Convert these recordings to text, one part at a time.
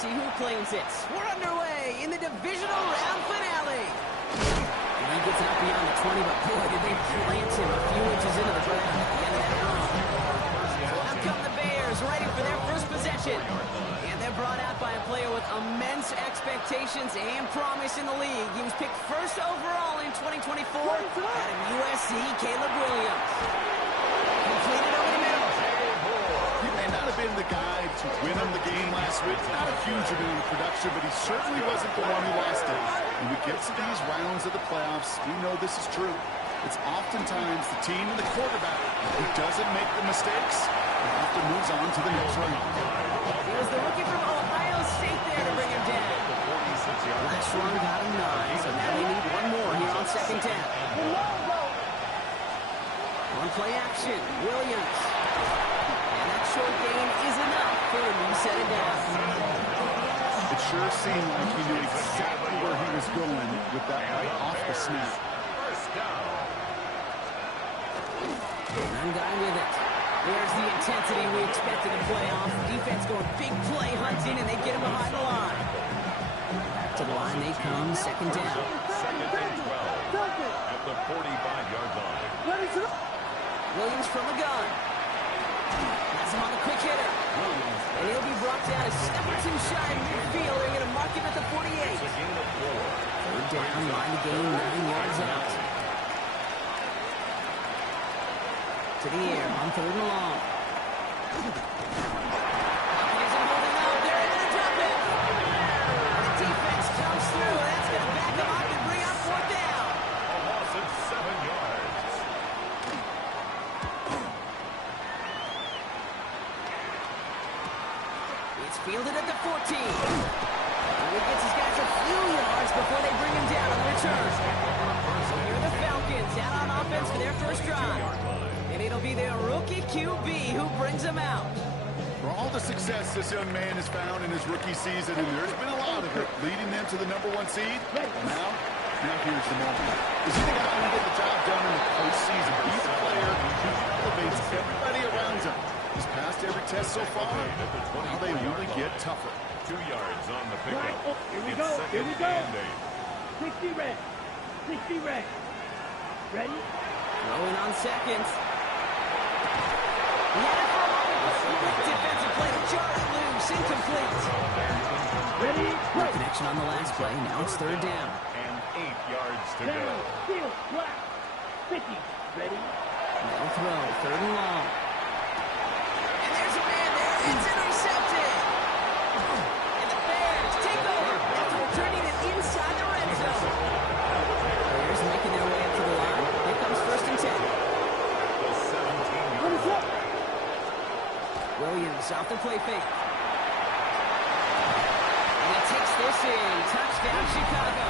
see who claims it. We're underway in the divisional round finale. And he gets out beyond the 20, but boy, did they plant him a few inches into the ground at the end of that run. So out come the Bears, ready for their first possession. And they're brought out by a player with immense expectations and promise in the league. He was picked first overall in 2024 out of USC, Caleb Williams. Completed over the middle. He may not have been the guy to win him the game last week. Not a huge amount of production, but he certainly wasn't the one who lost it. When we get to these rounds of the playoffs, we know this is true. It's oftentimes the team and the quarterback who doesn't make the mistakes and often moves on to the next round. It was the rookie from Ohio State there to bring him down. Last run got him 9, so now they need one more here on second down. On play action, Williams. And that short gain is enough for a new set of downs. It sure seemed like he knew exactly where he was going with that right off the snap. One guy with it. There's the intensity we expected in playoffs. Defense going big play hunting, and they get him behind the line. Back to the line they come, second down. Second and 12 at the 45-yard line. Williams from the gun. That's him on the quick hitter. And he'll be brought down a step or two shy in midfield. They're going to mark him at the 48. Third down, line to gain, 9 yards out. To the air on third and long. Isn't holding up. They're able to drop it. The defense comes through. That's going to back them up and bring up fourth down. A loss of 7 yards. It's fielded at the 14. And he gets his guys a few yards before they bring him down on the return. So here are the Falcons out on offense for their first drive. And it'll be their rookie QB who brings them out. For all the success this young man has found in his rookie season, and there's been a lot of it, leading them to the #1 seed, now here's the moment. Is he the guy who get the job done in the postseason? He's a player who elevates everybody around him. He's passed every test so far. Now they only get tougher. 2 yards on the pickup. Here we It's go. Here we go. second and 8. 60 red. 60 red. Ready? Throwing on seconds. He had it for a moment. Defensive play to Charlie loose. Incomplete. Ready? No connection on the last play. Now it's third down. And 8 yards to Down. go. Field. Black. 50. Ready? No throw. Third and long. And there's a man there. It's intercepted. And the Bears take over after returning it inside the red zone. Bears making their way up to the line. Here comes first and 10. The 17-yard line. Williams off the play fake. And he takes this in. Touchdown, Chicago.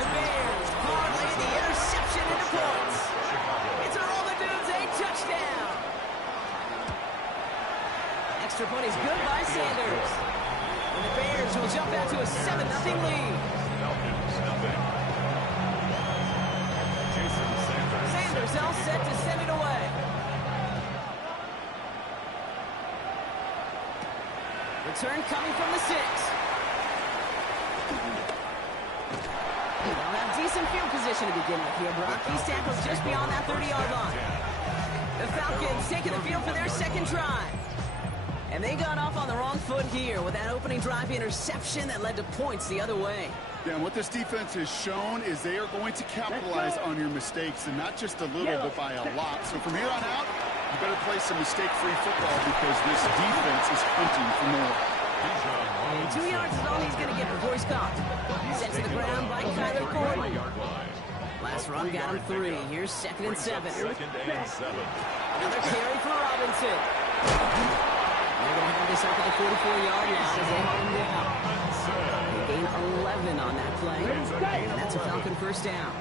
The Bears parlay the interception into points. It's a roll the dudes, a touchdown. Extra point is good by Sanders. And the Bears will jump out to a 7-0 lead. Falcons, nothing. Jason Sanders. Sanders all set to send it away. Return coming from the 6. They'll have decent field position to begin with here, Brock. These tackles just beyond that 30-yard line. The Falcons taking the field for their second drive. And they got off on the wrong foot here with that opening drive interception that led to points the other way. Yeah, and what this defense has shown is they are going to capitalize on your mistakes, and not just a little, but by a lot. So from here on out, you better play some mistake-free football because this defense is hunting for more. And 2 yards is all he's going to get before he's caught. Sent to the ground by Kyler Gordon. Last run got him 3. Here's second and 7. Second and 7. Another carry for Robinson. They're going to have this up at the 44-yard line as they hold him down. They gain 11 on that play. And that's a Falcon first down.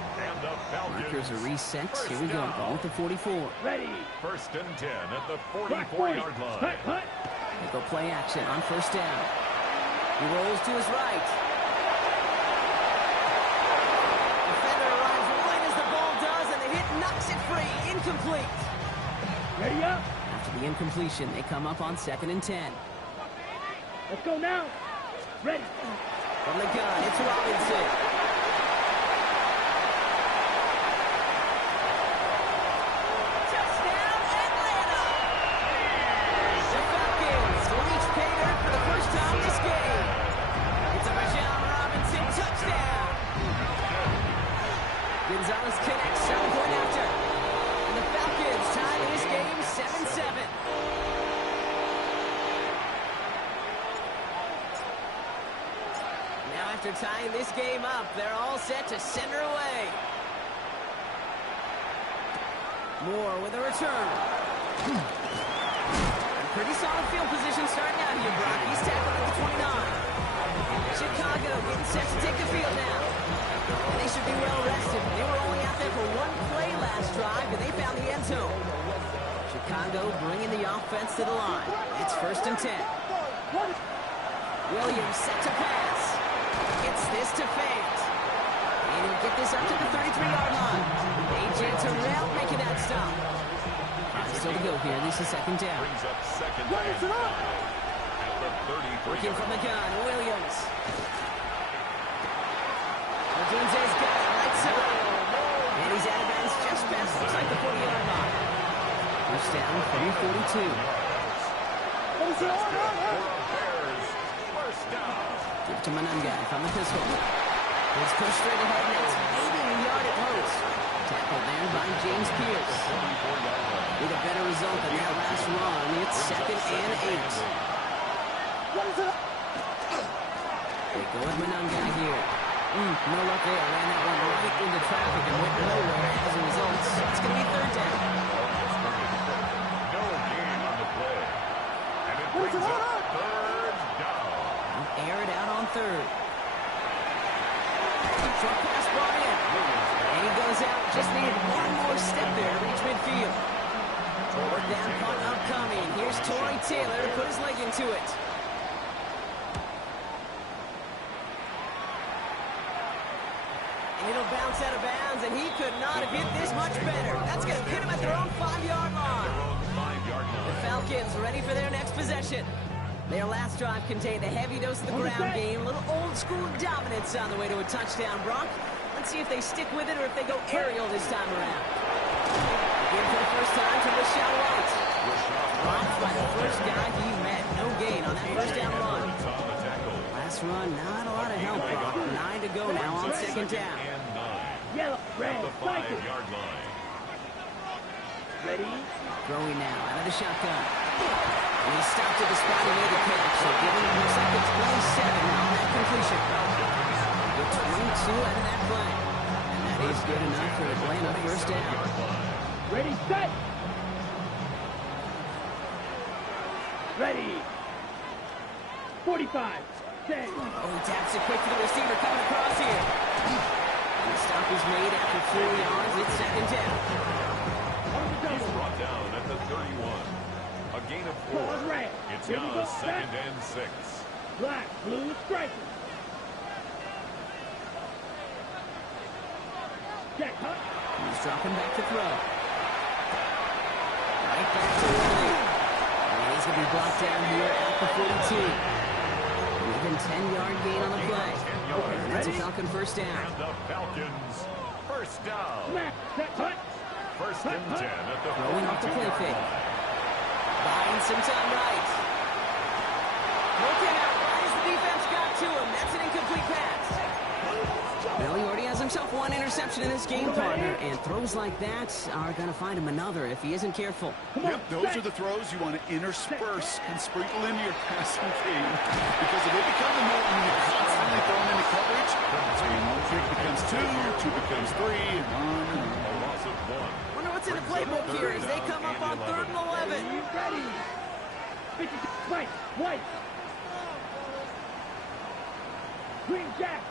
Markers are reset. Here we go. Going with the 44. Ready? First and 10 at the 44-yard line. They go play action on first down. He rolls to his right. Defender arrives right as the ball does, and the hit knocks it free. Incomplete. Ready up? After the incompletion, they come up on second and 10. Let's go now. Ready. From the gun, it's Robinson. Touchdown, Atlanta! The Falcons reach pay dirt for the first time this game. It's a Bijan Robinson touchdown. Gonzalez connects, 7-point after. And the Falcons tie this game 7-7. Now after tying this game up, they're all set to send her away. Moore with a return. Pretty solid field position starting out here, Brock. He's tackled at the 29. Chicago getting set to take the field now. And they should be well rested. They were only out there for one play last drive, and they found the end zone. Chicago bringing the offense to the line. It's 1st and 10. Williams set to pass. Gets this to Fant. And he'll get this up to the 33-yard line. A.J. Terrell making that stop. Still to go here. This is 2nd down. Brings up 2nd down at the 33. Working from the gun, Williams. Odunze's got it right side. And he's out of bounds just past, looks like the 40-yard line. First down from 42. Svr Bears, first down. Give it to Manunga from the pistol. Let's push straight ahead, and it's maybe a yard at most. Tackled there by James Pierce. With a better result than that last run, it's 2nd and 8. They go with Manunga here. No luck there. Ran that one right into traffic and went nowhere as a result. It's going to be 3rd down. No gain on the play. And it brings up 3rd down. Air it out on 3rd. Short pass brought in. And he goes out. Just needed one more step there to reach midfield. Forward down punt upcoming. Here's Torrey Taylor to put his leg into it. And it'll bounce out of bounds, and he could not have hit this much better. That's going to hit him at their own 5-yard line. The Falcons ready for their next possession. Their last drive contained a heavy dose of the ground game, a little old-school dominance on the way to a touchdown, Brock. Let's see if they stick with it or if they go aerial this time around. Again for the first time to Rashad White. Blocked by the first guy he met. No gain on that first down run. Last run, not a lot of help, Brock. 9 to go now on 2nd down. Yellow, red, The 5-yard line. Ready. Throwing now out of the shotgun. And he stopped at the spot and made the catch. So giving him looks like the 27 on that completion. The 22 out of that play. And that is good enough for Atlanta first down. Ready, set. Ready. 45. Set. Oh, he taps it quick to the receiver coming across here. The stop is made after 4 yards. It's 2nd down. He's brought down at the 31. A gain of 4. It's now 2nd and 6. Black, blue, striker. Jack Hunt. He's dropping back to throw. Right back to Willie. And he's going to be blocked down here at the 42. Even 10-yard gain on the play. And that's a Falcon first down. And the Falcons first down. Smack, set, Hunt. 1st and 10 at the Throwing off the play 42-yard fake. line. Buying some time right. Looking out. Why has the defense got to him? That's an incomplete pass. Well, he already has himself one interception in this game, partner, and throws like that are going to find him another if he isn't careful. Yep, those are the throws you want to intersperse and sprinkle into your passing game. Because if they become the norm and you're constantly thrown into coverage, that's when 1 becomes 2, 2 becomes 3, and on and on. A loss of 1. Wonder what's in the playbook here as they come up on 3rd and 11. Ready. 56. White, white. Green Jack.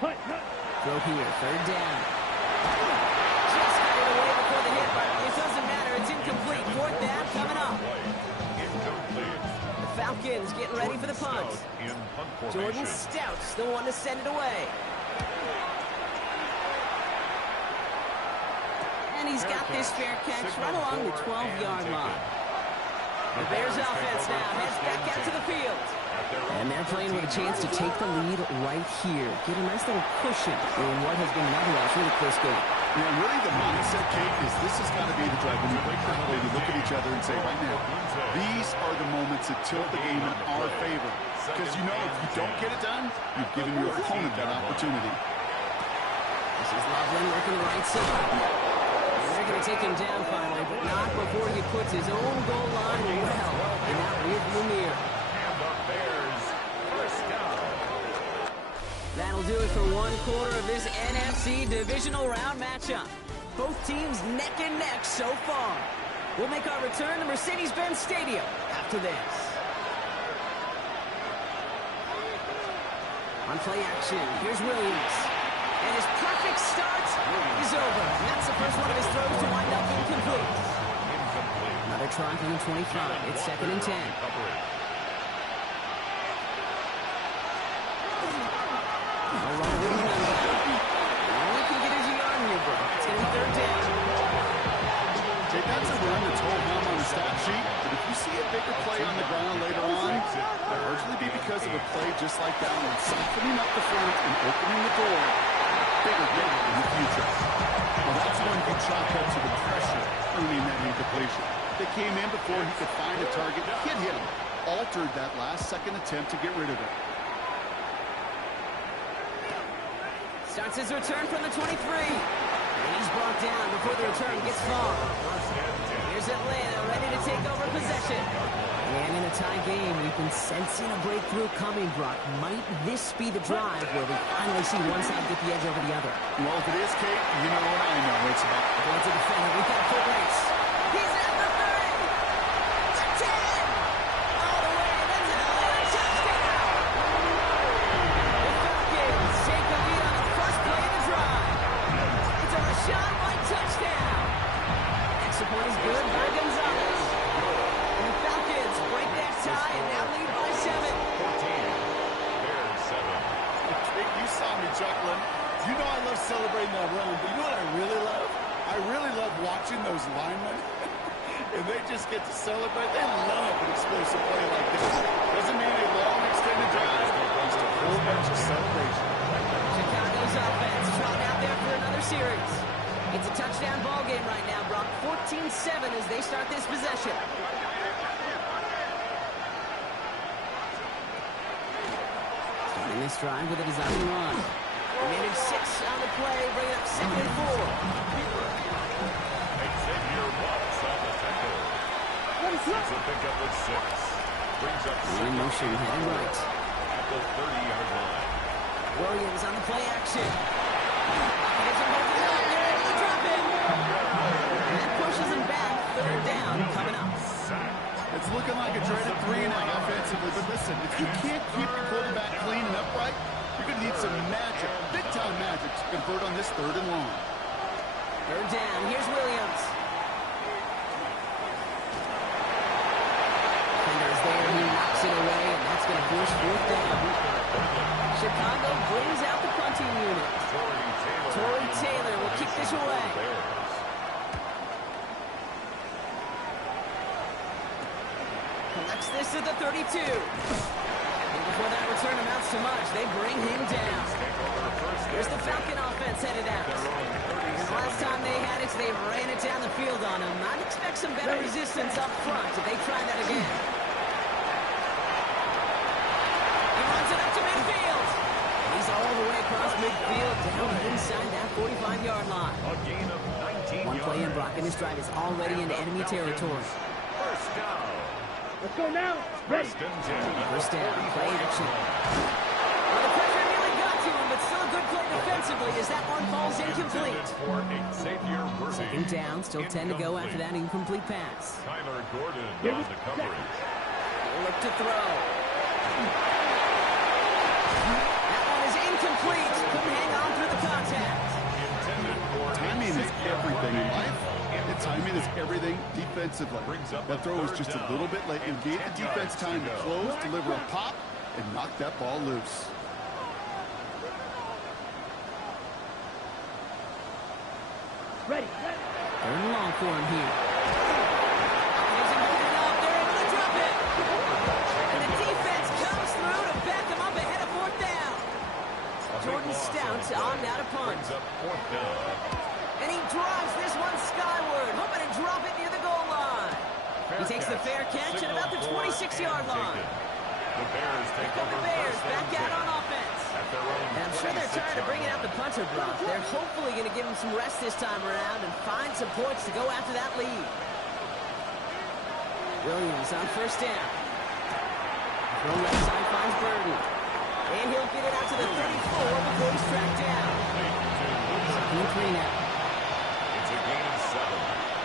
Hunt, Hunt. Throw here, 3rd down. Just got it away before the hit, but it doesn't matter. It's incomplete. 4th down coming up. Incomplete. The Falcons getting ready for the punt. In punt Jordan formation. Stout's the one to send it away. And he's got this fair catch right along the 12-yard line. The Bears offense now heads back out to the field. And they're playing with a chance to take the lead right here. Get a nice little cushion in what has been an otherwise really close game. Yeah, really the mindset, Kate, is this has got to be the drive. When you break the huddle, you look at each other and say, right now, these are the moments that tilt the game in our favor. Because you know if you don't get it done, you've given your opponent that opportunity. This is Loveland working the right side. And they're going to take him down finally, but not before he puts his own goal line well in that rearview mirror. And the Bears first down. That'll do it for one quarter of this NFC divisional round matchup. Both teams neck and neck so far. We'll make our return to Mercedes-Benz Stadium after this. On play action, here's Williams. And his perfect start is over. And that's the first one of his throws to wind up incomplete. Another try from the 25. It's 2nd and 10. That's a run that's hold home on the stat sheet, but if you see a bigger play on the ground later on, it'll largely be because of a play just like that one, softening up the front and opening the door. Bigger game in the future. Well, that's one you chalk up to the pressure, earning that incompletion. They came in before he could find a target, hit him, altered that last-second attempt to get rid of it. Starts his return from the 23. And he's brought down before the return gets far. Here's Atlanta ready to take over possession. And in a tie game, we've been sensing a breakthrough coming, Brock. Might this be the drive where we finally see one side get the edge over the other? Well, if it is, Kate, you know what I know. It's about going to defend it. We've got a full race. He's at the 30. To 10. All the way. That's an Atlanta touchdown. The Falcons take the lead on the first play of the drive. It's a Rashawn White touchdown. Extra point is good by Gonzalez. And the Falcons break that tie and now lead by 7. 14. Bears 7. Kate, you saw me chuckling. You know I love celebrating that run, but you know what I really love? I really love watching those linemen. And they just get to celebrate. They love an explosive play like this. Doesn't mean a long extended drive. Just a whole bunch of celebration. Chicago's offense trotting out there for another series. It's a touchdown ball game right now, Brock. 14-7 as they start this possession. Starting this drive with a design run. Manage 6 on the play, bring it up 2nd and 4. Xavier Watts on the tackle. It's a pickup of 6. Brings up 6. In motion, heading right. At the 30-yard line. Williams on the play action. Gets him over the top. They're able to drop him. And that pushes him back. 3rd down coming up. It's looking like a dreaded 3-and-out offensively, but listen, if you can't keep your quarterback clean and upright, you're going to need some magic, big-time magic, to convert on this 3rd and long. 3rd down. Here's Williams. Defender's there. He knocks it away, and that's going to force 4th down. Chicago brings out the punting unit. Torrey Taylor will kick this away. Collects this at the 32. And before that return amounts to much, they bring him down. Here's the Falcon offense headed out. And the last time they had it, they ran it down the field on him. I'd expect some better resistance up front if they try that again. He runs it up to midfield. And he's all the way across midfield down inside that 45-yard line. A gain of 19 One play in, Brock, and this drive is already into enemy territory. First down. Let's go now. Ready. First down, play action. Well, the pressure nearly got to him, but still a good play defensively as that one falls incomplete. For Xavier Worthy. 2nd down, still 10 to go after that incomplete pass. Tyler Gordon on the coverage. Look to throw. That one is incomplete. Couldn't hang on through the contact. Intended for Timing is everything in life. And timing is everything defensively. That throw was just a little bit late and gave the defense time to close, deliver a pop, and knock that ball loose. Ready. 3rd and long for him here. Gives him holding up. They're able to the 6-yard line. The Bears take Here come over the Bears first back and out 10 on offense. at their own And I'm sure they're tired of 26-yard bringing out the line. punter, Brock. They're hopefully going to give him some rest this time around and find some points to go after that lead. Williams on first down. Throw left side finds Burton. And he'll get it out to the 34 before he's tracked down. Second and 3 now. It's a gain of 7.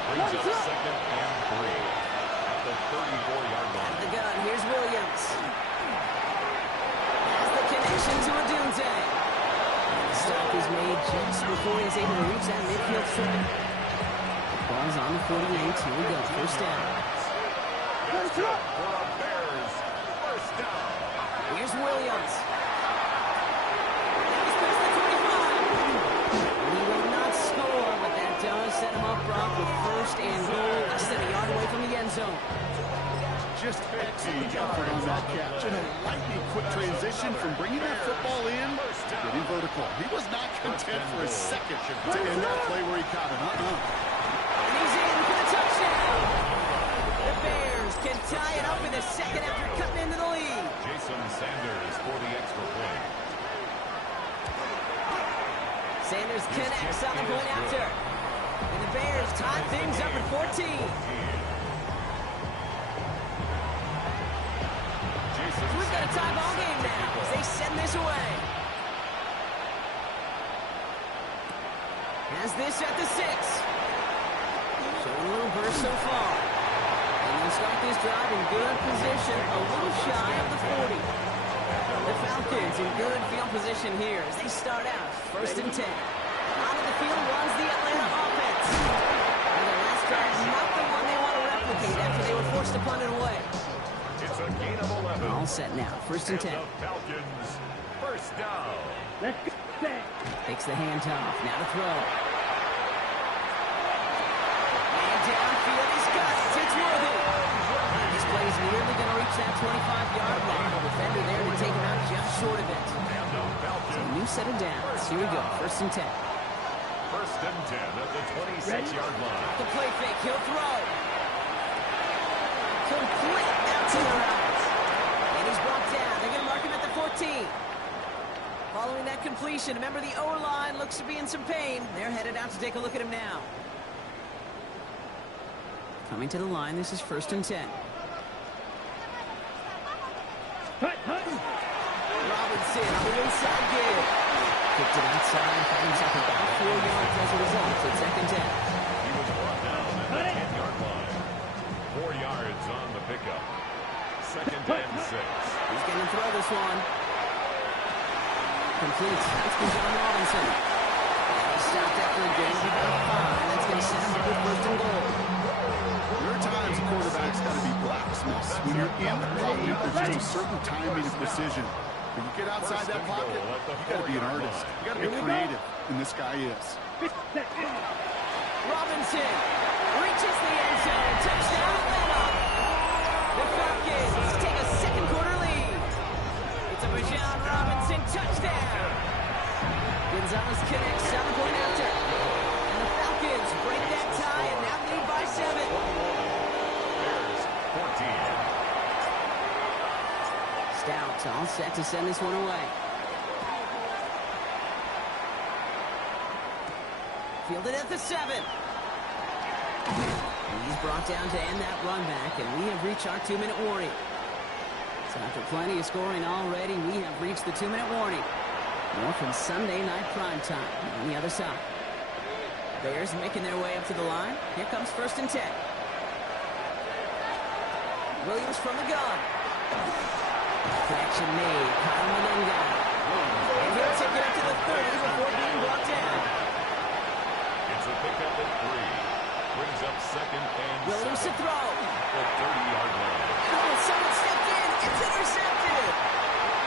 Brings up second and 3 at the 34-yard line. The gun, here's Williams. Has the connection to Adunze. The stop is made just before he's able to reach that midfield strip. Ball's on the 48. Here we go, first down. That's good for the Bears. First down. Here's Williams. Now he's past the 25. He will not score, but that does set him up, Brock, with first and goal, less than a yard away from the end zone. Just excellent effort on that catch. And a lightning quick transition from bringing that football in, getting vertical. He was not content for a second to end that play where he caught it. And he's in for the touchdown. The Bears can tie it up in the second after cutting into the lead. Jason Sanders for the extra point. Sanders connects on the point after. And the Bears tie things up at 14. We've got a tie ball game now as they send this away. Has this at the 6. Showing a little burst so far. And they'll start this drive in good position, a little shy of the 40. The Falcons in good field position here as they start out first and 10. Onto the field runs the Atlanta offense. And their last drive is not the one they want to replicate after they were forced to punt it away. It's a gain of 11. All set now, first and 10. The Falcons, first down. Let's go. Takes the handoff, now to throw. And downfield is got it. It's worthy. And this play is nearly going to reach that 25-yard line. The defender there to take him out just short of it. And the So Falcons, a new set of downs. Here we go, first and 10. first and 10 at the 26-yard line. The play fake, he'll throw. Complete out to the right. And he's brought down. They're going to mark him at the 14. Following that completion, remember the O-line looks to be in some pain. They're headed out to take a look at him now. Coming to the line, this is first and 10. Robinson on the inside give. Kicked it outside, finds up about 4 yards as a result. It's second 10. He was brought down at the 10-yard line. 4 yards on the pickup. Second and 6. He's going to throw this one. Completes. That's for John Robinson. And he stopped after a gain of about 5. That's going to set him up with first and goal. There are times a quarterback's got to be blacksmiths. When you're in the pocket, there's just a certain timing and precision. When you get outside that pocket, you got to be an artist. You got to be creative, and this guy is. Robinson reaches the end zone. Touchdown, Atlanta. The Falcons take a second quarter lead. It's a John Robinson touchdown. Gonzalez connects 7-point after. And the Falcons break that tie and now lead by 7. Bears, 14. Stout all set to send this one away. Fielded at the 7. He's brought down to end that run back, and we have reached our 2-minute warning. So after plenty of scoring already, we have reached the 2-minute warning. More from Sunday night primetime on the other side. Bears making their way up to the line. Here comes first and 10. Williams from the gun. Connection made. Kyle Menenga. And he'll take it up to the 30 before being brought down. It's a pickup at 3. Brings up second and Williams to 7 throw. at the 30-yard line. Oh, someone stepped in. It's intercepted.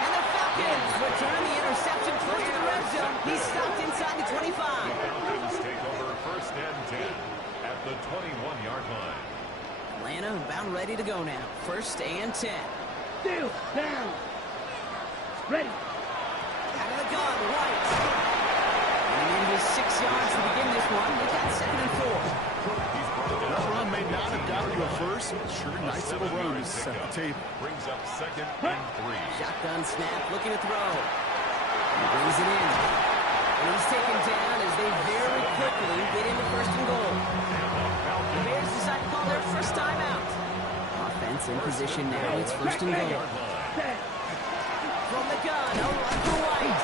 And the Falcons return the interception close to the red zone. He's stopped inside the 25. Falcons take over first and 10 at the 21-yard line. Atlanta about ready to go now. First and 10. Still down. Ready. Out of the gun, White. And in just 6 yards to begin this one. They got second and 4. He's That run may not have gotten you a first, but sure nice little run to set the table. Brings up 2nd and 3. Shotgun snap, looking to throw. He brings it in. And he's taken down as they very quickly get into 1st and goal. The Bears decide to call their first timeout. Offense in position now. It's 1st and goal. From the gun, a run for White.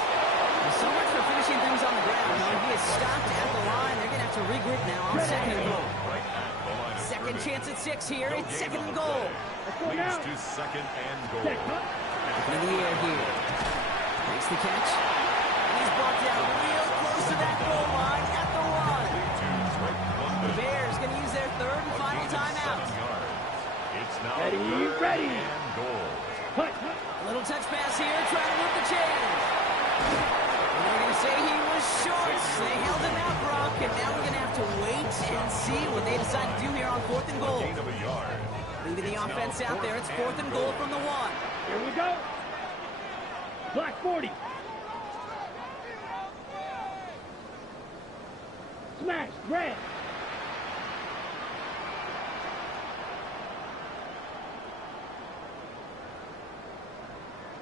So much for finishing things on the ground. He is stopped at the line. They're going to have to regroup now on 2nd and goal. Second chance at 6 here. It's 2nd and goal. Leads to 2nd and goal. In the air here. Makes the catch. He's brought down real close to that goal line at the 1. The Bears going to use their 3rd and final timeout. It's now Ready. 3rd and goal. A little touch pass here, trying to move the chains. And they're going to say he was short. They held him out, Brock, and now we're going to have to wait and see what they decide to do here on 4th and goal. Gain of a yard. Leaving the offense out there. It's 4th and goal from the 1. Here we go. Black 40. Smash, red.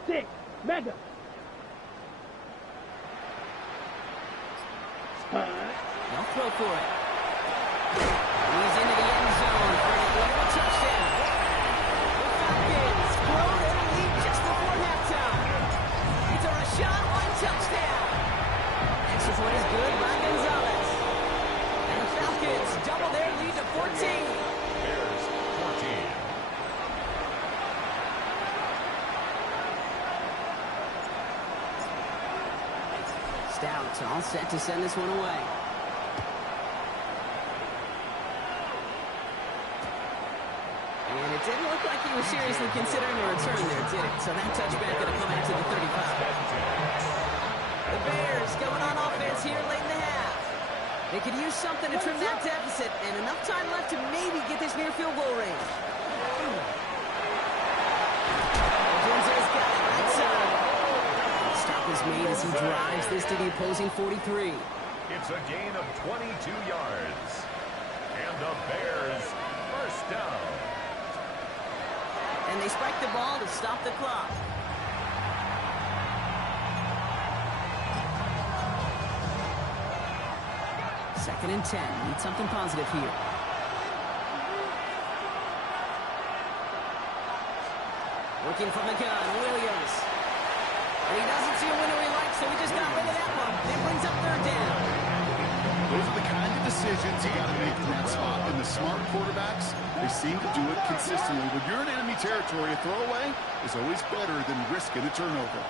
Six, mega. They'll throw for it. He's into the end zone for an illegal touchdown. The Falcons grow their lead just before halftime. It's a Rashad White touchdown. Extra point is good by Gonzalez. And the Falcons double their lead to 14. Bears 14. Stout all set to send this one away. And it didn't look like he was seriously considering a return there, did it? So that touchback going to come out to the 35. The Bears going on offense here late in the half. They could use something to trim that deficit, and enough time left to maybe get this near field goal range. Jones got it right side. Stop is made as he drives this to the opposing 43. It's a gain of 22 yards. And the Bears first down. And they spike the ball to stop the clock. Second and 10. Need something positive here. Working from the gun, Williams. And he doesn't see a winner he likes, so he just got rid of that one. That brings up 3rd down. Those are the kind of decisions you got to make in that spot. And the smart quarterbacks, they seem to do it consistently. When you're in enemy territory, a throwaway is always better than risking a turnover.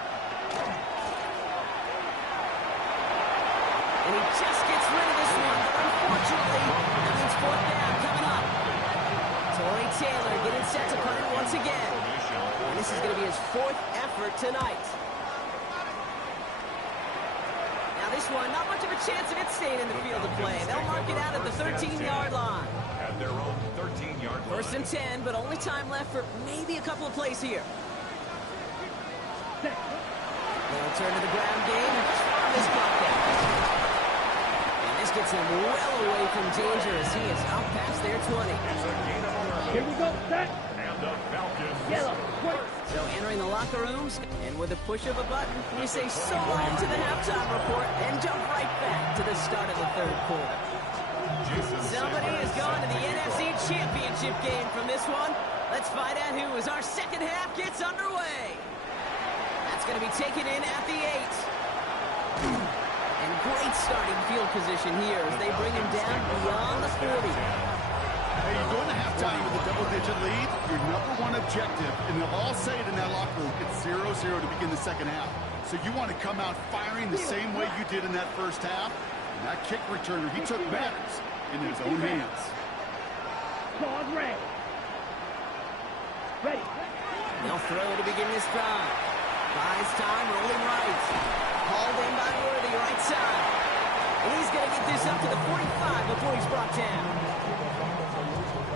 And he just gets rid of this one. But unfortunately, that means 4th down coming up. Torrey Taylor getting set to punt it once again. And this is going to be his 4th effort tonight. Now this one, not much of a chance of it staying in the field of play. They'll mark it out at the 13-yard line. At their own 13-yard line. 1st and 10, but only time left for maybe a couple of plays here. They'll turn to the ground game and just farm this clock down. And this gets him well away from danger as he is out past their 20. It's a gain of 11. Here we go, set. And the Falcons. Yellow, white. So entering the locker rooms, and with a push of a button, we say so long to the halftime report and jump right back to the start of the 3rd quarter. Somebody is going to the NFC Championship game from this one. Let's find out who as our second half gets underway. That's going to be taken in at the 8. And great starting field position here as they bring him down beyond the 40. Hey, you go into halftime with a double-digit lead, your #1 objective, and they'll all say it in that locker room, it's 0-0 to begin the second half. So you want to come out firing the same way you did in that first half. And that kick returner, he took matters into his own hands. Claws red. Ready. They'll throw to begin this drive. Buys time, rolling right. Hauled in by Worthy, right side. And he's going to get this up to the 45 before he's brought down.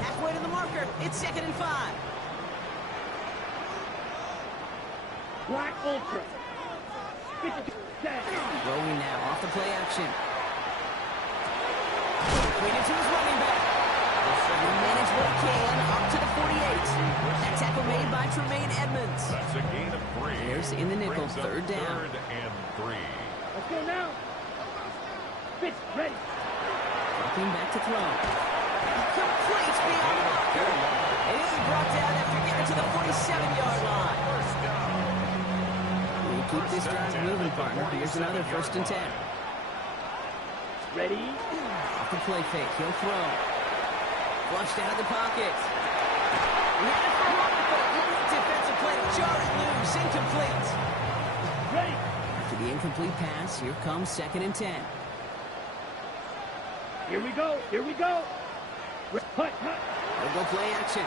Halfway to the marker, it's 2nd and 5. Black Ultra. 50. Rolling now, off the play action. Clean it to his running back. what he can, up to the 48. That tackle made by Tremaine Edmonds. That's a gain of 3. Bears in the nickel, Brings up third down. 3rd and 3. Let's go now. Pitch, ready. Dropping back to throw. Complete beyond Walker. And he'll be brought down after getting to the 47-yard line. First down. We keep this drive moving, partner. Here's another 1st and 10. Ready. Off the play fake, he'll throw. Flushed out of the pocket. He had it for a moment, but a great defensive play to jar it loose. Incomplete. Ready. After the incomplete pass, here comes 2nd and 10. Here we go. Here we go. Hut, hut. They'll go play action.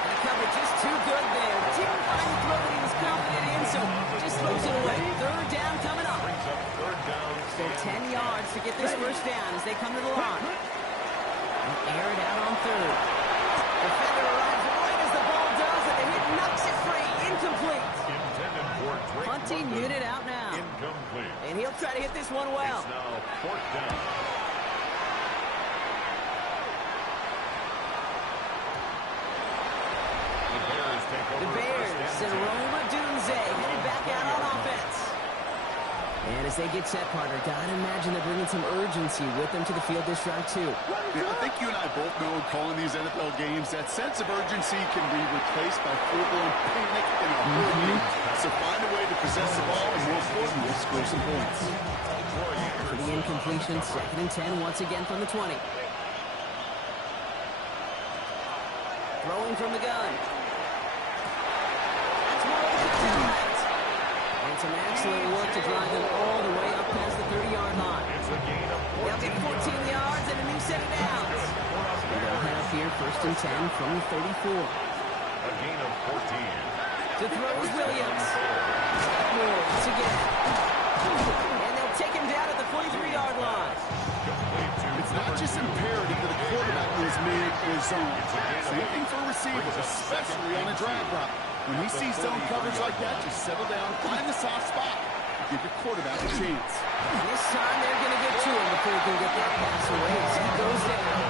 And the cover just too good there. Didn't find the throw that he was confident in, so just throws it away. 3rd down coming up. Brings up 3rd down. Still 10 yards to get this 1st down as they come to the line. And air it out on 3rd. Defender arrives right as the ball does, and the hit knocks it free. Incomplete. Intended for Drake Hunting London. muted out now. Incomplete. And he'll try to hit this one well. It's now 4th down. The Bears take over. The Bears first and and 10. Roma Dunze headed back out on offense. And as they get set, partner, gotta imagine they're bringing some urgency with them to the field this drive, too. Yeah, I think you and I both know calling these NFL games, that sense of urgency can be replaced by full-blown panic in a hurry. So find a way to possess the ball and, more importantly, score some points. For the incompletion, 2nd and 10 once again from the 20. Throwing from the gun. That's more open to the left. And some excellent work to drive them all the way up past the 30-yard line. It's a gain of They'll 14 get 14 yards and a new set of downs. And they'll head up here 1st and 10 from the 34. A gain of 14. To throw is Williams. Moore once again. And they'll take him down at the 43-yard line. Complete to It's not just imperative that a quarterback is man or zone. Same thing for a receiver, especially on a drag route. When he sees zone coverage like that, just settle down, find the soft spot, and give your quarterback a chance. And this time they're going to get to him before he can get that pass away as he goes down.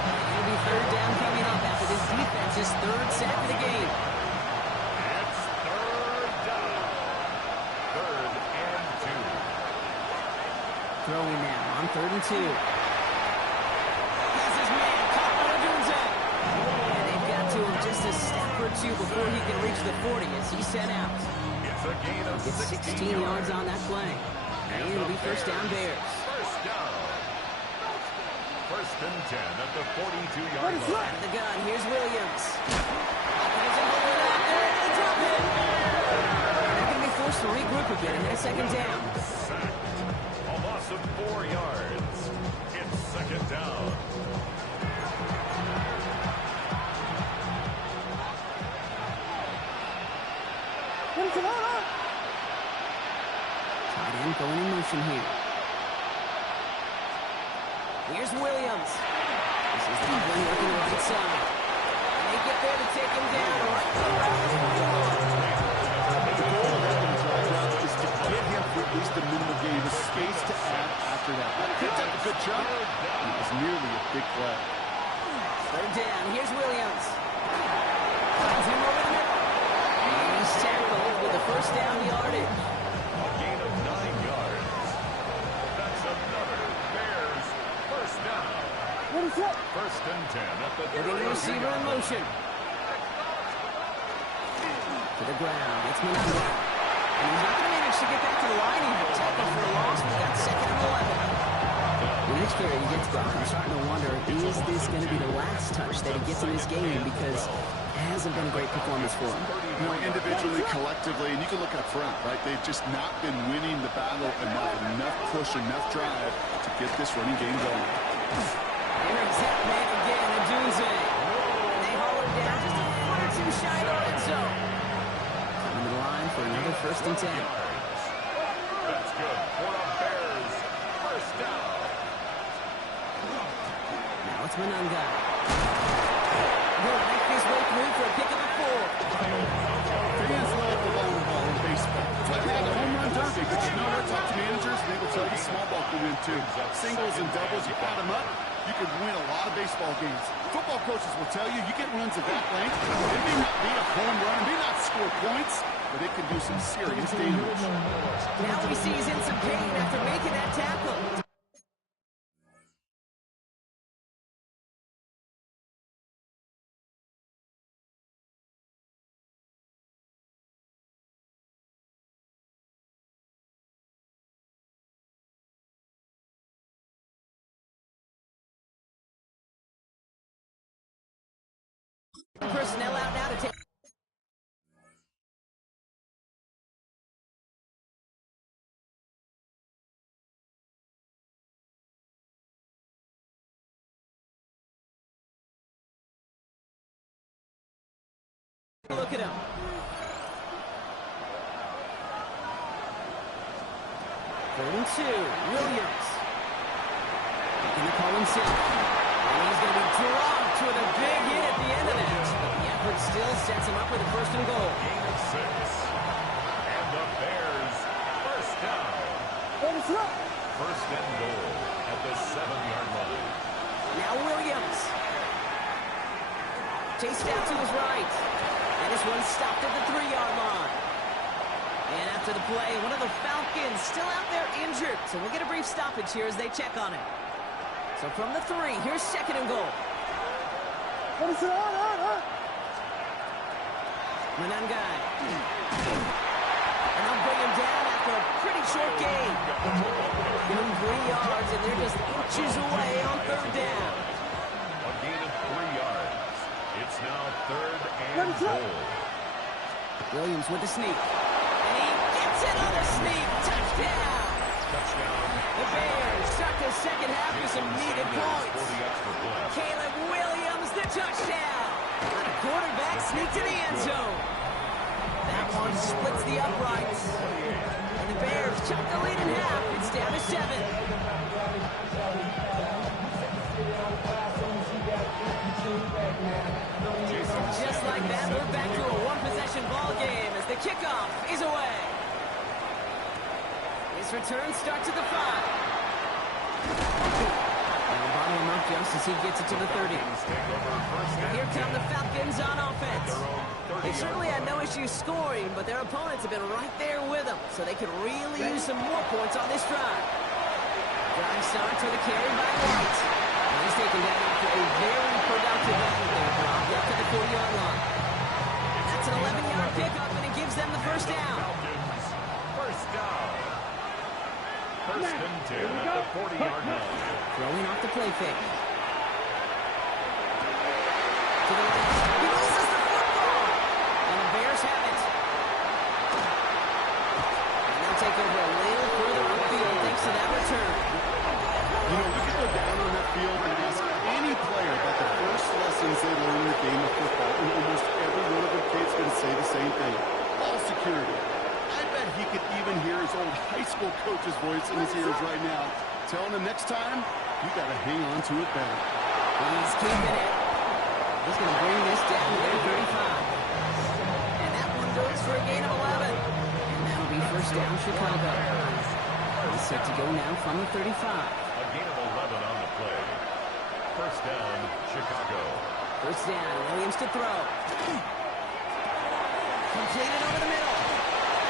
And it'll be 3rd down coming up after this defense's 3rd sack of the game. It's 3rd down. 3rd and 2. Throwing now on 3rd and 2. Has his man, Connor Odunze. And they've got to him just a step or two before he can reach the 40 as he set out. It's a gain of Gets 16 yards on that play. And it'll be 1st down Bears. First down. 1st and 10 at the 42-yard line. Out of the gun, here's Williams. There's a bullet out there, and they drop it. They're going to be forced to regroup a bit and hit a 2nd down. Sacked. A loss of 4 yards. It's 2nd down. Tight end going in motion here. Here's Williams. This is the one working the right side. And they get there to take him down. The goal of having a drag route is to get him for at least a minimum gain of space to add after that. That picked up a good jump, and it was nearly a big play. 3rd down, here's Williams. Finds him over the middle. And he's tackled with the 1st down yardage. A gain of 9 yards. That's another Bears first down. What is that? 1st and 10 at the Getting the receiver in 32-yard line. motion. To the ground, it's Mananga. And he's not going to manage to get back to the line even. Tackle for a loss, we got 2nd and 11. With each carry he gets back, I'm starting to wonder, is this going to be the last touch that he gets in this game? Because it hasn't been a great performance for him. You know, individually, collectively, and you can look up front, right? They've just not been winning the battle enough push, enough drive to get this running game going. Here's that man again, Odunze. And they haul him down just a foot or two shy of the red zone. Coming to the line for another 1st and 10. That's good for a Bears first down. Now it's Mananga. He'll make his way through for a pick of the 4. Fans love the long ball in baseball. That's why they got the home run derby. But you know what? Talk to managers, and they will tell you small ball can win too. Singles and doubles, you add them up, you can win a lot of baseball games. Football coaches will tell you, you get runs of that length, it may not be a home run, it may not score points, but it can do some serious damage. Now we see he's in some pain after making that tackle. Personnel out now to take. Look at him. Third and 2. Williams. Going to call himself. And he's going to be dropped with a big hit at the end of that. The effort still sets him up with a first and goal. Gain of 6. And the Bears first down. First and goal at the 7-yard line. Now Williams. Chased out to his right. And this one stopped at the 3-yard line. And after the play, one of the Falcons still out there injured. So we'll get a brief stoppage here as they check on him. So from the 3, here's second and goal. Manangai. And they'll bring him down after a pretty short gain. Give him 3 yards, and they're just inches away on third down. A gain of 3 yards. It's now third and goal. Williams with the sneak. And he gets it on the sneak. Touchdown. Touchdown. The Bears start the second half with some needed points. For the extra point. Caleb Williams, the touchdown. And a quarterback sneak to the end zone. That one splits the uprights. And the Bears chuck the lead in half. It's down to 7. Just like that, we're back to a one-possession ball game as the kickoff is away. His return starts at the 5. Now bottle him up just as he gets it to the 30. Now here come the Falcons on offense. They certainly had no issue scoring, but their opponents have been right there with them, so they could really use some more points on this drive. Drive starts with a carry by White. And he's taken down after a very productive effort there, Brock, up to the 40-yard line. That's an 11-yard pickup, and it gives them the first down. Falcons, first down. First and 10 at the 40-yard line. Throwing off the play fake. To the left. He loses the football. And the Bears have it. And they'll take over a little further upfield thanks to that return. You know, we could go down on that field and ask any player about the first lessons they learned in the game of football, and almost every one of their kids going to say the same thing. Ball security. I bet he could even hear his old high school coach's voice in his ears right now, telling him next time, you got to hang on to it better. He's keeping it. He's going to bring this down to their 35. And that one goes for a gain of 11. And that'll be first down Chicago. He's set to go now from the 35. A gain of 11 on the play. First down, Chicago. First down, Williams to throw. Completed over the middle.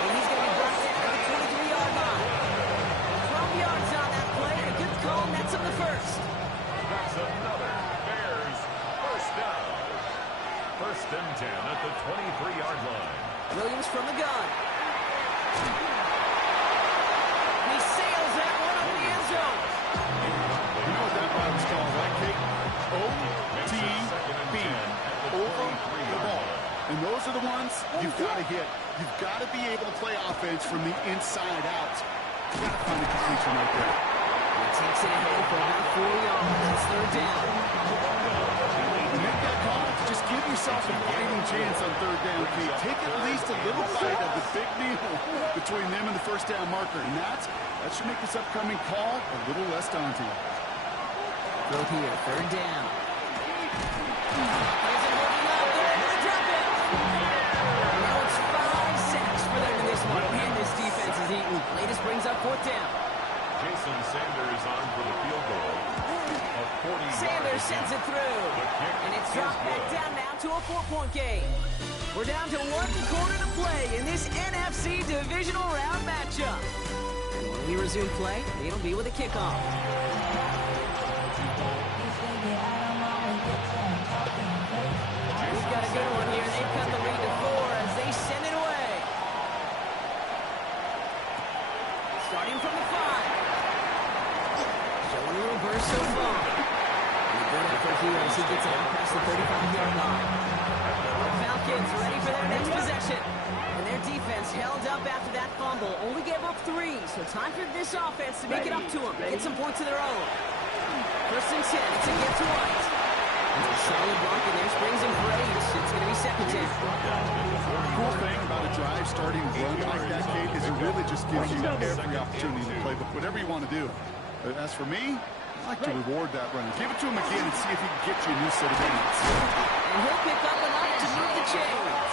And he's going to be brought down at the 23-yard line. 12 yards on that play, and a good call nets him the first. That's another Bears first down. First and 10 at the 23-yard line. Williams from the gun. He sails that one over the end zone. You know what that route is called, right, Kate? O-T-B. Over the ball. And those are the ones you've got to hit. You've got to be able to play offense from the inside out. You've got to find a completion right there. He takes it ahead for about 4 yards. That's third down. To make that call, just give yourself a fighting chance on third down, Kate. Take at least a little bite of the big meal between them and the first down marker. And that should make this upcoming call a little less daunting. Go here, third down. Here's it moving up. They're able to drop it. Now it's 5 sacks for them in this one. drop back down now to a 4-point game. We're down to 1 quarter to play in this NFC divisional round matchup. And when we resume play, it'll be with a kickoff. We've got a good one here. They've cut the lead to 4 as they send it away. Starting from the 5. Showing a little burst so far. And a good effort here as he gets it out past the 35-yard line. The Falcons ready for their next possession. And their defense held up after that fumble. Only gave up 3, so time for this offense to make it up to them. Get some points of their own. First and 10. It's a get to White. It's a solid block, and there springs and praise. It's going to be second down. The cool thing about a drive starting run like that, Kate, is it really just gives you every opportunity to play whatever you want to do. As for me, I like to reward that run. Give it to him again and see if he can get you a new set of minutes. And he'll pick up enough to move the chains.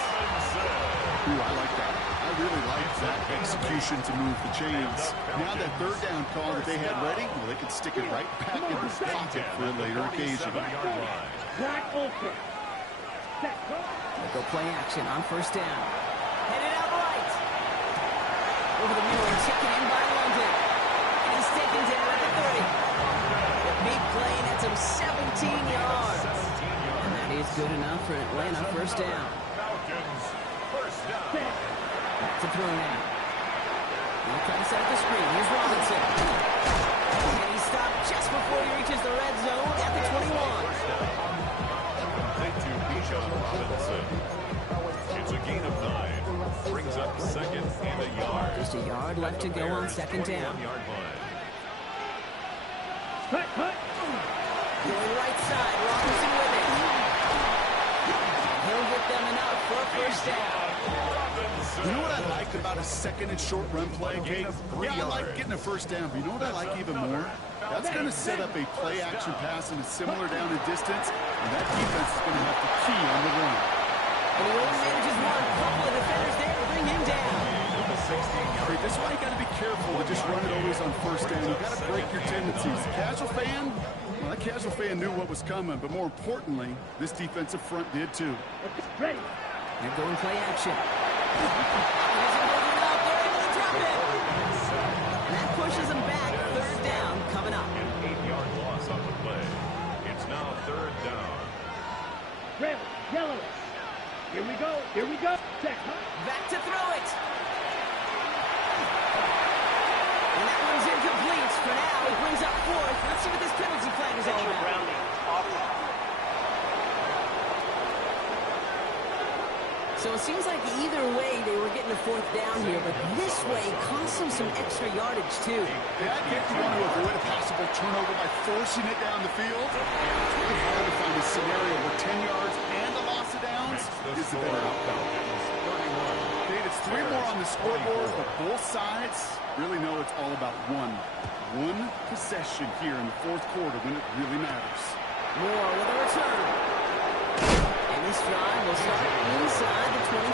Ooh, I like that. I really like that execution to move the chains. Now that third down call that they had ready, well, they can stick it right back in the pocket for a later occasion. They'll go play action on first down. Headed out right. Over the middle and taken in by London. And he's taken down at the 30. The big play nets him 17 yards. And that is good enough for Atlanta first down. Falcons, first down. Back to throw now. He'll try to set up the screen. Here's Robinson. And he stopped just before he reaches the red zone at the 21. Complete to Bijan Robinson. It's a gain of 9. Brings up second and a yard. Just a yard left to go on second down. 21-yard line. Going right side, Robinson with it. He'll get them enough for a first down. You know what I liked about a second and short run play, Kate? Yeah, I like getting a first down, but you know what I like even more? That's going to set up a play-action pass in a similar down and distance, and that defense is going to have to key on the run. And he only manages one. Couple of defenders there to bring him down. Hey, this is why you got to be careful to just run it always on first down. You got to break your tendencies. Casual fan, well, that casual fan knew what was coming, but more importantly, this defensive front did too. Ready. They're going play action. They're able to drop it. And that pushes them back. Third down coming up. An 8-yard loss on the play. It's now third down. Red, yellow. Here we go. Here we go. Check. Back to throw it. And that one's incomplete. For now, it brings up fourth. Let's see what this penalty flag is all about. So it seems like either way they were getting the fourth down here, but this way cost them some extra yardage too. Yeah, I think you want to avoid a possible turnover by forcing it down the field. It's really hard to find a scenario where 10 yards and a loss of downs is the better outcome. Dave, it's 3 more on the scoreboard, but both sides really know it's all about one possession here in the fourth quarter when it really matters. Moore with a return. And this drive will start inside the 25.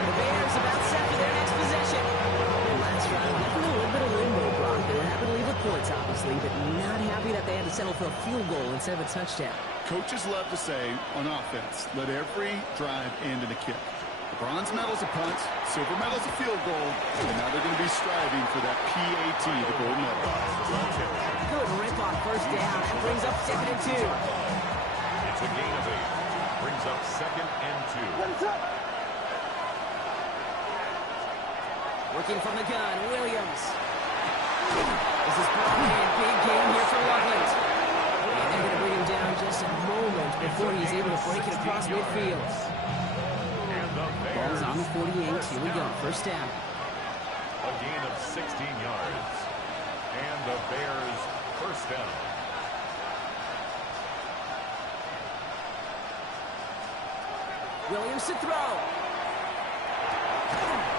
The Bears about set for their next possession. And last drive left in a little bit of limbo, Brock. They were happy to leave with points, obviously, but not happy that they had to settle for a field goal instead of a touchdown. Coaches love to say on offense, let every drive end in a kick. The bronze medal's a punt, silver medal's a field goal, and now they're going to be striving for that PAT, the gold medal. Good rip on first down. That brings up second and 2. It's a gain of 8. Brings up second and 2. Working from the gun, Williams. This is probably a big game here for Loveland. And they're going to bring him down just a moment before he's able to break it across midfield. Ball's on the 48. Here we go. First down. A gain of 16 yards. And the Bears first down. Williams to throw.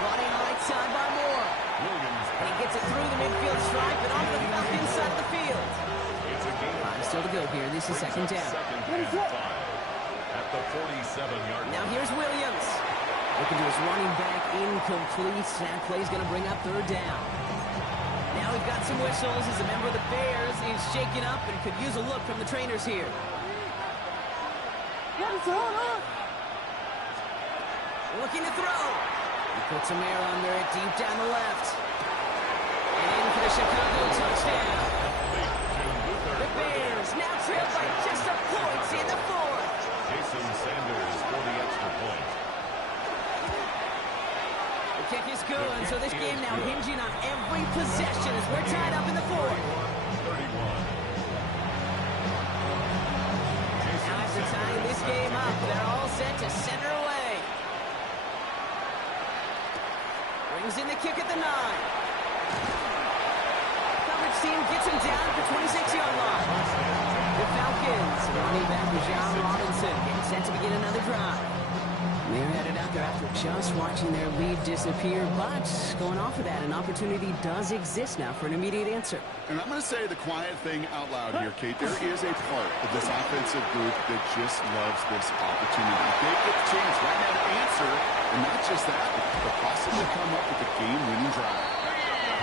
Brought in right side by Moore. Williams. And he gets it through the midfield stripe and onto the Falcons side of the field. It's a gain. Still to go here. This is second down. Second and 5 at the 47-yard line. Now here's Williams. Looking to his running back, incomplete. That play's going to bring up third down. Now we've got some whistles as a member of the Bears is shaken up and could use a look from the trainers here. Looking to throw. He puts some air under it deep down the left. And in for the Chicago touchdown. The Bears now trail by just a point in the fourth. Jason Sanders for the extra point. The kick is good, so this game now hinging on every possession as we're tied up in the fourth. 31. Now after tying this game up, they're all set to center away. Brings in the kick at the 9. Coverage team gets him down at the 26-yard line. The Falcons, running back John Robinson, getting set to begin another drive. They're headed out there after just watching their lead disappear, but going off of that, an opportunity does exist now for an immediate answer. And I'm going to say the quiet thing out loud here, Kate. There is a part of this offensive group that just loves this opportunity. They get the chance right now to answer, and not just that, but possibly come up with a game-winning drive.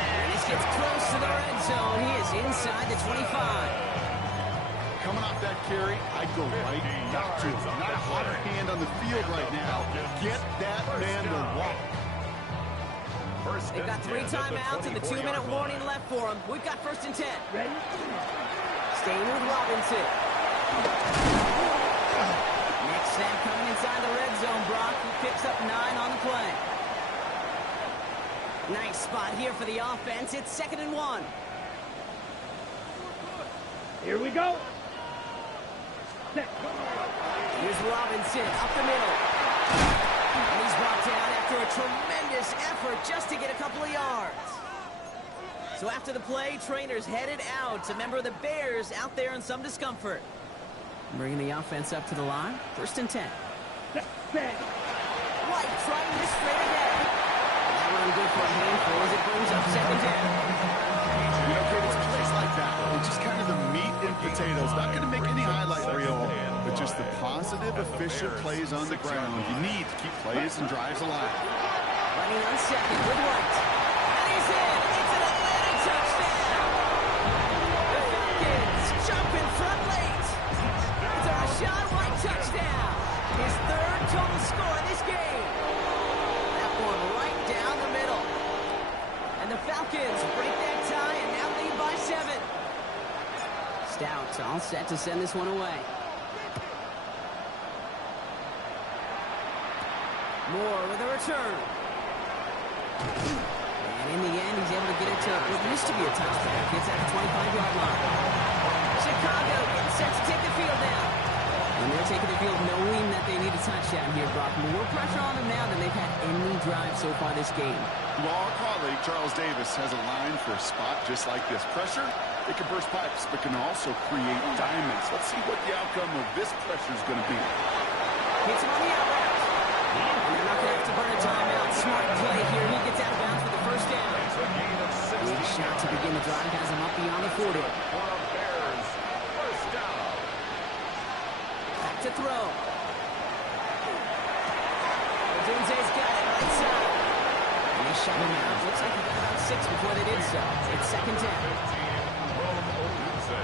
And this gets close to the red zone. He is inside the 25. Coming off that carry, I'd go right back to him. Not a hotter hand on the field right now. Get that man to walk. They've got 3 timeouts and the 2-minute warning left for them. We've got 1st and 10. Ready? Staying with Robinson. Next snap coming inside the red zone, Brock. He picks up 9 on the play. Nice spot here for the offense. It's 2nd and 1. Here we go. Set. Here's Robinson up the middle. And he's brought down after a tremendous effort just to get a couple of yards. So after the play, trainers headed out. A member of the Bears out there in some discomfort. Bringing the offense up to the line. 1st and 10. Set. White trying this straight ahead. That run good for a handful as it brings up 2nd down. You know, Kate, it's a place like that. It's just kind of the meat and potatoes. Not going to make any highlight reel, but just the positive, efficient plays on the ground. You need to keep plays and drives alive. Running on 2nd with White. And he's in. It's an Atlanta touchdown. The Falcons jump in front late. It's a Rashad White touchdown. His 3rd total score in this game. That one right down the middle. And the Falcons break that tie and now lead by 7. Stout all set to send this one away. Moore with a return. And in the end, he's able to get it to what used to be a touchback. Gets at the 25-yard line. Chicago getting set to take the field now. And they're taking the field knowing that they need a touchdown here, Brock. More pressure on them now than they've had any drive so far this game. Well, our colleague, Charles Davis, has a line for a spot just like this. Pressure, it can burst pipes, but can also create diamonds. Let's see what the outcome of this pressure is going to be. Hits him on the out route. And they're not going to have to burn a timeout. Smart play here. He gets out of bounds for the 1st down. Big shot to begin the drive. Has him up beyond the 40. Bears, 1st down. Back to throw. Odunze's got it right side. And they shut him out. Looks like he got about 6 before they did so. It's 2nd down. 15 from Odunze.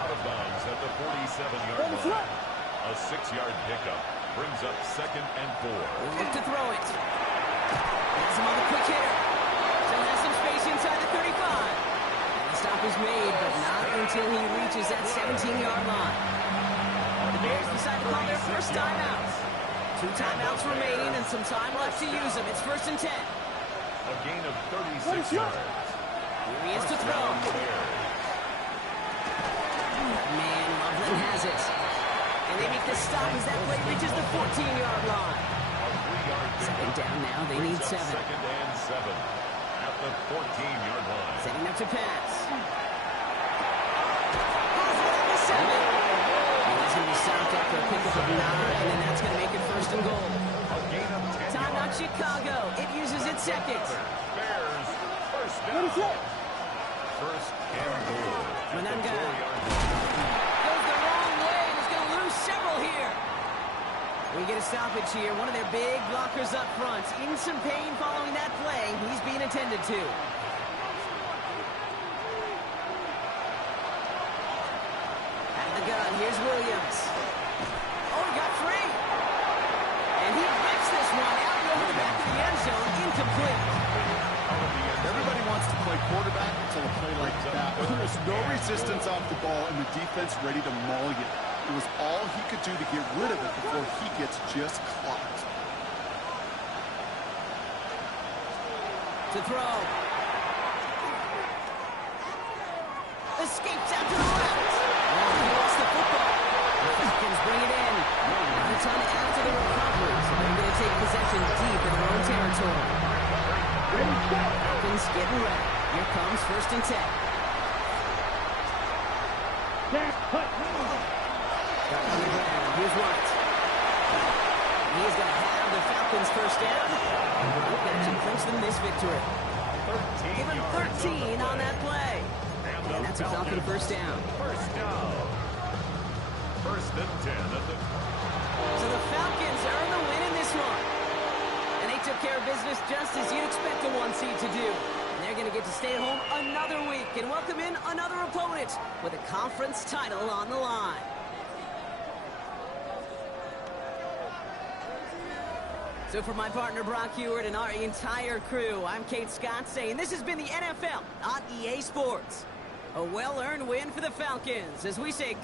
Out of bounds at the 47-yard line. A 6-yard pickup brings up 2nd and 4. They look to throw it. Has him on the quick hitter. Still has some space inside the 35. And the stop is made, but not until he reaches that 17-yard line. The Bears decide to call their 1st timeout. 2 timeouts remaining and some time left to use them. It's 1st and 10. A gain of 36 yards. Here he is to throw. Man, Loveland has it. And they make the stop as that play reaches the 14-yard line. A 3-yard pickup. 2nd down now. They need 7. 2nd and 7 at the 14-yard line. Setting up to pass. Has it at the 7. And he's going to be stopped after a pickup of 9, and that's going to make it 1st and goal. A gain of 10 Timeout yards. Chicago. It uses its 2nd. Bears, 1st down. 1st and goal. Mananga goes the wrong way and is going to lose several here. We get a stoppage here. One of their big blockers up front. In some pain following that play. He's being attended to. At the gun, here's Williams. hands off the ball and the defense ready to maul you. It was all he could do to get rid of it before he gets just clocked. To throw. Escapes out to the left. Oh, he lost the football. The Falcons bring it in. Not a ton after the recovery, so they're going to take possession deep in their own territory. Falcons getting ready. Here comes 1st and 10. Here's White. He's going to have the Falcons first down. We're going to clinch them this victory. Give him 13 on that play. And that's a Falcon first down. First down. 1st and 10 at the... So the Falcons earn the win in this one. And they took care of business just as you'd expect a 1 seed to do. And they're going to get to stay at home another week and welcome in another opponent with a conference title on the line. So for my partner Brock Hewitt and our entire crew, I'm Kate Scott saying this has been the NFL on EA Sports. A well-earned win for the Falcons as we say good.